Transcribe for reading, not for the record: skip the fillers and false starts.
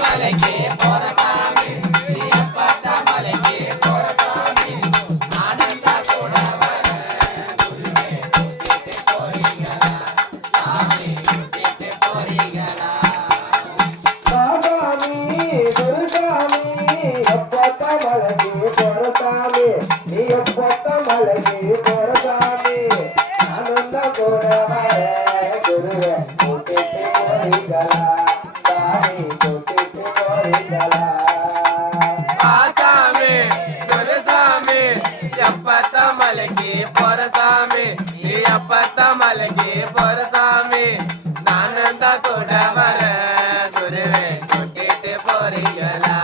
மலைக்கு போற சாமி ஐயப்பட்ட மலைக்கு போற சாமி ஆனந்தா கூட வர குருவே கூட்டிட்டு போறீங்களா சாமி கூட்டிட்டு போறீங்களா சாமி குருசாமி எப்பட்ட மலைக்கு போற சாமி நீ எப்பட்ட மலைக்கு போற சாமி ஆனந்த கூட வர குருவே கூட்டிட்டு போறீங்களா சாமி கூட்டிட்டு போறீங்களா ஆசாமி குருசாமி எப்பத்த மலைக்கு போற சாமி நீ எப்பத்த மலைக்கு போற சாமி நானும் தான் கூட வர குருவே கூட்டிட்டு போறீங்களா